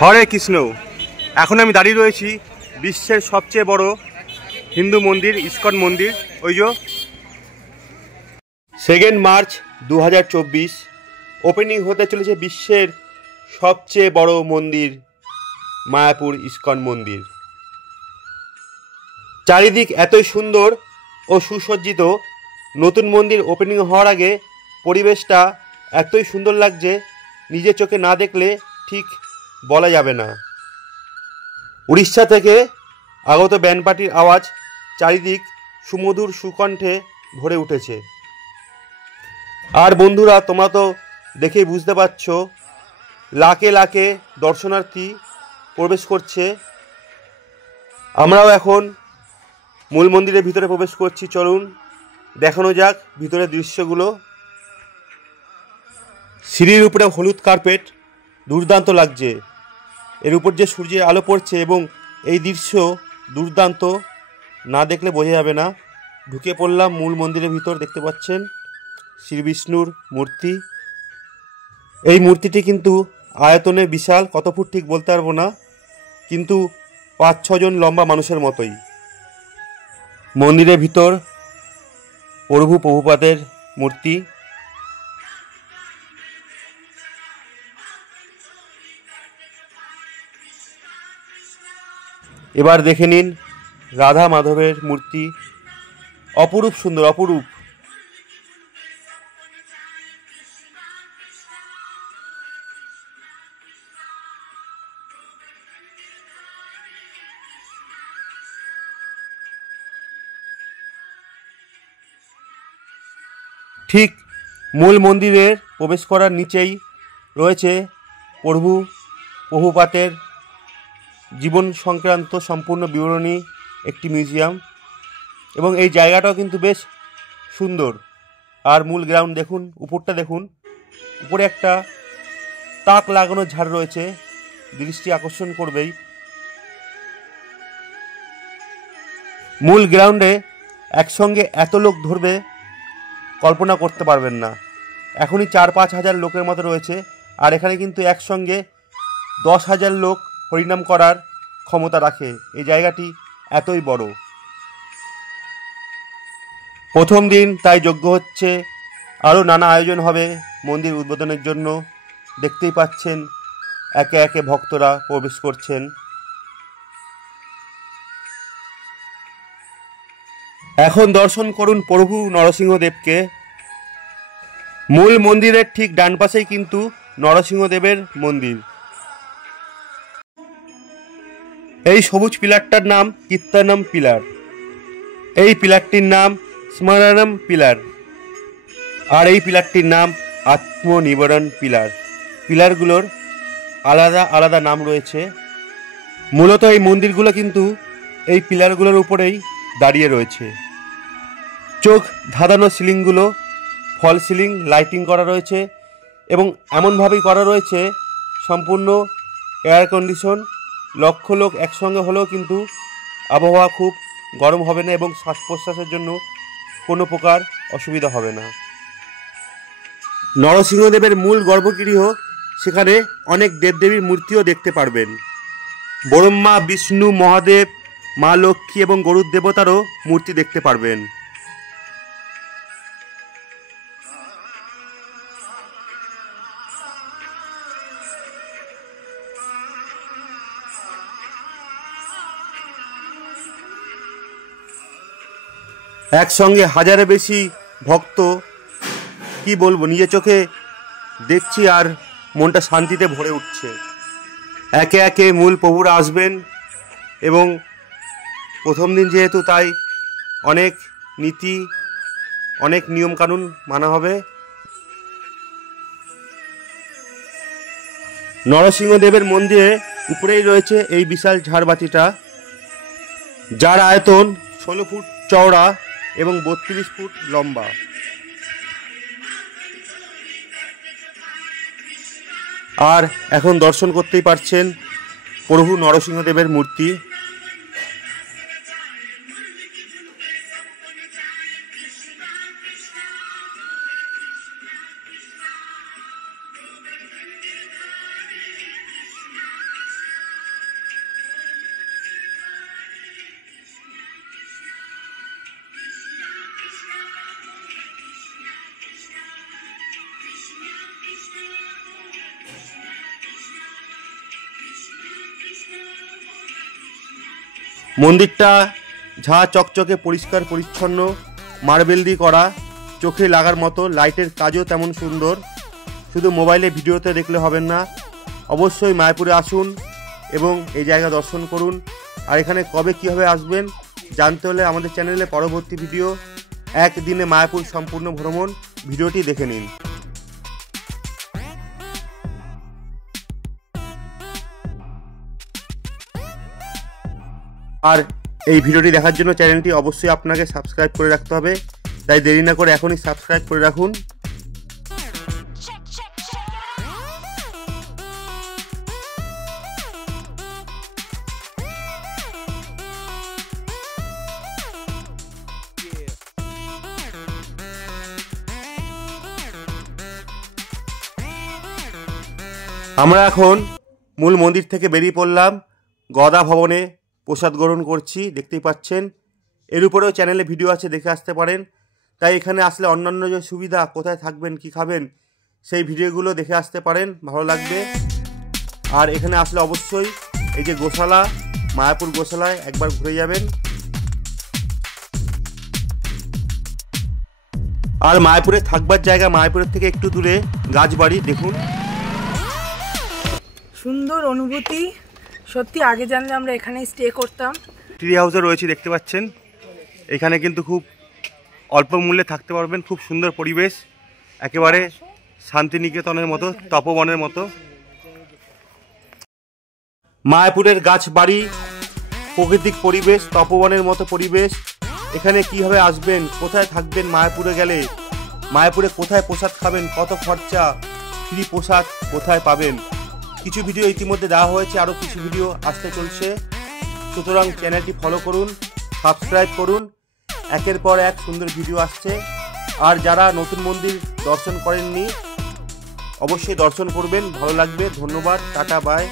হরে কৃষ্ণ। এখন আমি দাঁড়িয়ে রয়েছি বিশ্বের সবচেয়ে বড় হিন্দু মন্দির ইস্কন মন্দির। ওই যে 2 মার্চ 2024 ওপেনিং হতে চলেছে বিশ্বের সবচেয়ে বড় মন্দির মায়াপুর ইস্কন মন্দির। চারিদিক এতই সুন্দর ও সুসজ্জিত। নতুন মন্দির ওপেনিং হওয়ার আগে পরিবেশটা এতই সুন্দর লাগছে, নিজের চোখে না দেখলে ঠিক বলা যাবে না। উড়িষ্যা থেকে আগত ব্যান্ড পার্টির আওয়াজ চারিদিক সুমধুর সুকণ্ঠে ভরে উঠেছে। আর বন্ধুরা, তোমরা তো দেখেই বুঝতে পারছ, লাখে লাখে দর্শনার্থী প্রবেশ করছে। আমরাও এখন মূল মন্দিরের ভিতরে প্রবেশ করছি। চলুন দেখানো যাক ভিতরের দৃশ্যগুলো। সিঁড়ির উপরে হলুদ কার্পেট, দুর্দান্ত লাগছে। এর উপর যে সূর্যের আলো পড়ছে এবং এই দৃশ্য দুর্দান্ত, না দেখলে বোঝা যাবে না। ঢুকে পড়লাম মূল মন্দিরের ভিতর। দেখতে পাচ্ছেন শ্রী বিষ্ণুর মূর্তি। এই মূর্তিটি কিন্তু আয়তনে বিশাল, কত ফুট ঠিক বলতে পারবো না, কিন্তু 5-6 জন লম্বা মানুষের মতোই। মন্দিরের ভিতর প্রভুপাদের মূর্তি। এবার দেখে নিন রাধা মাধবের মূর্তি। অপরূপ সুন্দর, অপরূপ। ঠিক মূল মন্দিরের প্রবেশ করার নিচেই রয়েছে প্রভুপাদের জীবন সংক্রান্ত সম্পূর্ণ বিবরণী একটি মিউজিয়াম। এবং এই জায়গাটাও কিন্তু বেশ সুন্দর। আর মূল গ্রাউন্ড দেখুন, উপরটা দেখুন, উপরে একটা তাক লাগানো ঝাড় রয়েছে, দৃষ্টি আকর্ষণ করবেই। মূল গ্রাউন্ডে একসঙ্গে এত লোক ধরবে কল্পনা করতে পারবেন না। এখনই 4-5 হাজার লোকের মতো রয়েছে। আর এখানে কিন্তু একসঙ্গে 10,000 লোক হরিনাম করার ক্ষমতা রাখে। এই জায়গাটি এতই বড়। প্রথম দিন তাই যজ্ঞ হচ্ছে, আরও নানা আয়োজন হবে মন্দির উদ্বোধনের জন্য। দেখতেই পাচ্ছেন একে একে ভক্তরা প্রবেশ করছেন। এখন দর্শন করুন প্রভু নরসিংহদেবকে। মূল মন্দিরের ঠিক ডান পাশেই কিন্তু নরসিংহদেবের মন্দির। এই সবুজ পিলারটার নাম কীর্তনম পিলার। এই পিলারটির নাম স্মরণম পিলার। আর এই পিলারটির নাম আত্মনিবারণ পিলার। পিলারগুলোর আলাদা আলাদা নাম রয়েছে। মূলত এই মন্দিরগুলো কিন্তু এই পিলারগুলোর উপরেই দাঁড়িয়ে রয়েছে। চোখ ধাঁধানো সিলিংগুলো ফল সিলিং লাইটিং করা রয়েছে এবং এমনভাবেই করা রয়েছে সম্পূর্ণ এয়ার কন্ডিশন। লক্ষ লোক একসঙ্গে হলেও কিন্তু আবহাওয়া খুব গরম হবে না এবং শ্বাস প্রশ্বাসের জন্য কোনো প্রকার অসুবিধা হবে না। নরসিংহদেবের মূল গর্ভগৃহ, সেখানে অনেক দেবদেবীর মূর্তিও দেখতে পারবেন। ব্রহ্মা, বিষ্ণু, মহাদেব, মা লক্ষ্মী এবং গরুর দেবতারও মূর্তি দেখতে পারবেন। একসঙ্গে হাজারের বেশি ভক্ত, কি বলবো, নিজের চোখে দেখছি আর মনটা শান্তিতে ভরে উঠছে। একে একে মূল প্রভুরা আসবেন এবং প্রথম দিন যেহেতু, তাই অনেক নীতি, অনেক নিয়মকানুন মানা হবে। নরসিংহদেবের মন্দিরে উপরেই রয়েছে এই বিশাল ঝাড়বাতিটা, যার আয়তন 16 ফুট চওড়া এবং 32 ফুট লম্বা। আর এখন দর্শন করতেই পারছেন প্রভু নরসিংহদেবের মূর্তি। মন্দিরটা ঝাঁ চকচকে পরিষ্কার পরিচ্ছন্ন, মার্বেল দিয়ে করা, চোখে লাগার মতো। লাইটের কাজও তেমন সুন্দর। শুধু মোবাইলে ভিডিওতে দেখলে হবে না, অবশ্যই মায়াপুরে আসুন এবং এই জায়গা দর্শন করুন। আর এখানে কবে কীভাবে আসবেন জানতে হলে আমাদের চ্যানেলে পরবর্তী ভিডিও একদিনে মায়াপুর সম্পূর্ণ ভ্রমণ ভিডিওটি দেখে নিন। আর এই ভিডিওটি দেখার জন্য চ্যানেলটি অবশ্যই আপনাকে সাবস্ক্রাইব করে রাখতে হবে, তাই দেরি না করে এখনই সাবস্ক্রাইব করে রাখুন। আমরা এখন মূল মন্দির থেকে বেরিয়ে পড়লাম, গদা ভবনে প্রসাদ গ্রহণ করছি, দেখতেই পাচ্ছেন। এর উপরেও চ্যানেলে ভিডিও আছে, দেখে আসতে পারেন। তাই এখানে আসলে অন্যান্য যে সুবিধা, কোথায় থাকবেন, কি খাবেন, সেই ভিডিওগুলো দেখে আসতে পারেন, ভালো লাগবে। আর এখানে আসলে অবশ্যই এই যে গোশালা, মায়াপুর গোশালায় একবার ঘুরে যাবেন। আর মায়াপুরে থাকবার জায়গা, মায়াপুরের থেকে একটু দূরে গাছবাড়ি দেখুন, সুন্দর অনুভূতি। সত্যি আগে জানলে আমরা এখানেই স্টে করতাম। ট্রি হাউসে রয়েছে, দেখতে পাচ্ছেন। এখানে কিন্তু খুব অল্প মূল্যে থাকতে পারবেন, খুব সুন্দর পরিবেশ, একেবারে শান্তিনিকেতনের মতো, তপবনের মতো। মায়াপুরের গাছ বাড়ি, প্রাকৃতিক পরিবেশ, তপবনের মতো পরিবেশ। এখানে কিভাবে আসবেন, কোথায় থাকবেন মায়াপুরে গেলে, মায়াপুরে কোথায় প্রসাদ খাবেন, কত খরচা, ফ্রি প্রসাদ কোথায় পাবেন, কিছু ভিডিও ইতিমধ্যে দেওয়া হয়েছে, আরও কিছু ভিডিও আসতে চলছে। সুতরাং চ্যানেলটি ফলো করুন, সাবস্ক্রাইব করুন, একের পর এক সুন্দর ভিডিও আসছে। আর যারা নতুন মন্দির দর্শন করেননি অবশ্যই দর্শন করবেন, ভালো লাগবে। ধন্যবাদ, টাটা, বাই।